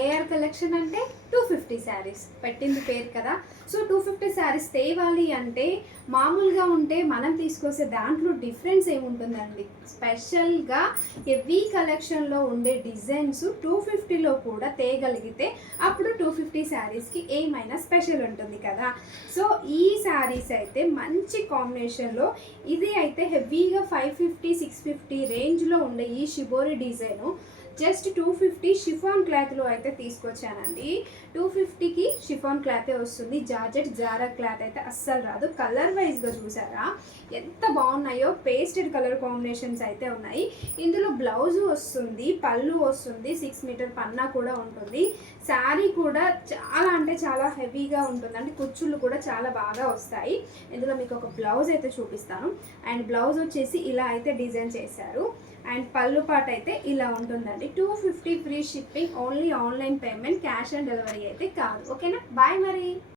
AR collection అంటే 250 శారీస్ పెట్టింది పేరు కదా. సో 250 శారీస్ తేవాలి అంటే మామూలుగా ఉంటే మనం తీసుకొచ్చే దాంట్లో డిఫరెన్స్ ఏముంటుందండి. స్పెషల్గా హెవీ కలెక్షన్లో ఉండే డిజైన్స్ 250లో కూడా తేగలిగితే అప్పుడు 250 శారీస్కి ఏమైనా స్పెషల్ ఉంటుంది కదా. సో ఈ శారీస్ అయితే మంచి కాంబినేషన్లో, ఇది అయితే హెవీగా 550 650 రేంజ్లో ఉండే ఈ షిబోరి డిజైను జస్ట్ 250 షిఫాన్ క్లాత్లో అయితే తీసుకొచ్చానండి. 250కి షిఫాన్ క్లాతే వస్తుంది. జార్జెట్ జారా క్లాత్ అయితే అస్సలు రాదు. కలర్ వైజ్గా చూసారా ఎంత బాగున్నాయో. పేస్టెడ్ కలర్ కాంబినేషన్స్ అయితే ఉన్నాయి. ఇందులో బ్లౌజు వస్తుంది, పళ్ళు వస్తుంది, 6 మీటర్ పన్నా కూడా ఉంటుంది. శారీ కూడా చాలా అంటే చాలా హెవీగా ఉంటుంది, అంటే కుచ్చుళ్ళు కూడా చాలా బాగా వస్తాయి. ఇందులో మీకు ఒక బ్లౌజ్ అయితే చూపిస్తాను. అండ్ బ్లౌజ్ వచ్చేసి ఇలా అయితే డిజైన్ చేశారు. అండ్ పళ్ళు పాట అయితే ఇలా ఉంటుందండి. 250 free shipping, only online payment, cash on delivery అయితే కాదు. ఓకేనా, బాయ్ మరి.